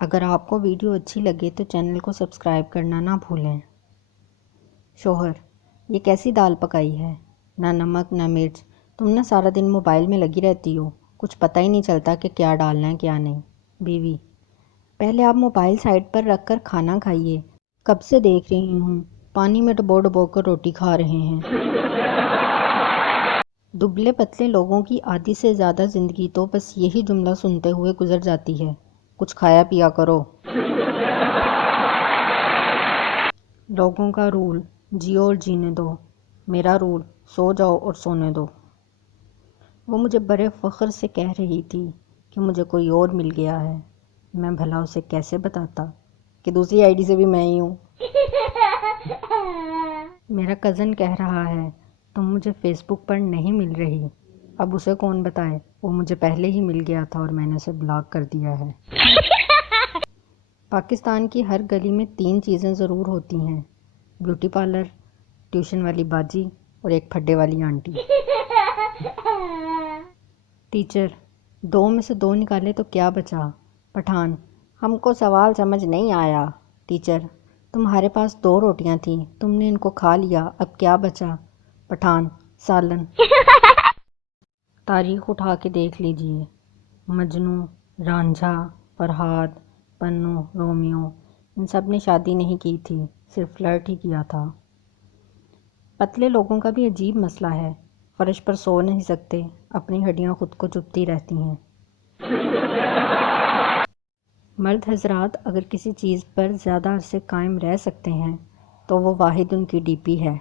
اگر آپ کو ویڈیو اچھی لگے تو چینل کو سبسکرائب کرنا نہ بھولیں۔ شوہر: یہ کیسی دال پکائی ہے؟ نہ نمک نہ مرچ، تم نہ سارا دن موبائل میں لگی رہتی ہو، کچھ پتہ ہی نہیں چلتا کہ کیا ڈالنا ہے کیا نہیں۔ بیوی: پہلے آپ موبائل سائڈ پر رکھ کر کھانا کھائیے، کب سے دیکھ رہی ہوں پانی میں ڈبو ڈبو کر روٹی کھا رہے ہیں۔ دبلے پتلے لوگوں کی آدھی سے زیادہ زندگی تو بس یہی جملہ سنتے ہوئے گزر جاتی ہے، کچھ کھایا پیا کرو۔ لوگوں کا رول: جیو اور جینے دو، میرا رول: سو جاؤ اور سونے دو۔ وہ مجھے بڑے فخر سے کہہ رہی تھی کہ مجھے کوئی اور مل گیا ہے، میں بھلا اسے کیسے بتاتا کہ دوسری آئی ڈی سے بھی میں ہی ہوں۔ میرا کزن کہہ رہا ہے تم مجھے فیس بک پر نہیں مل رہی، اب اسے کون بتائے، وہ مجھے پہلے ہی مل گیا تھا اور میں نے اسے بلاک کر دیا ہے۔ پاکستان کی ہر گلی میں 3 چیزیں ضرور ہوتی ہیں: بیوٹی پارلر، ٹیوشن والی باجی اور ایک پھڈے والی آنٹی۔ ٹیچر: 2 میں سے 2 نکالے تو کیا بچا؟ پٹھان: ہم کو سوال سمجھ نہیں آیا۔ ٹیچر: تمہارے پاس 2 روٹیاں تھیں، تم نے ان کو کھا لیا، اب کیا بچا؟ پٹھان: سالن۔ تاریخ اٹھا کے دیکھ لیجئے، مجنوں، رانجھا، فرہاد، پنو، رومیو، ان سب نے شادی نہیں کی تھی، صرف فلرٹ ہی کیا تھا۔ پتلے لوگوں کا بھی عجیب مسئلہ ہے، فرش پر سو نہیں سکتے، اپنی ہڈیاں خود کو چبھتی رہتی ہیں۔ مرد حضرات اگر کسی چیز پر زیادہ عرصے قائم رہ سکتے ہیں تو وہ واحد ان کی ڈی پی ہے۔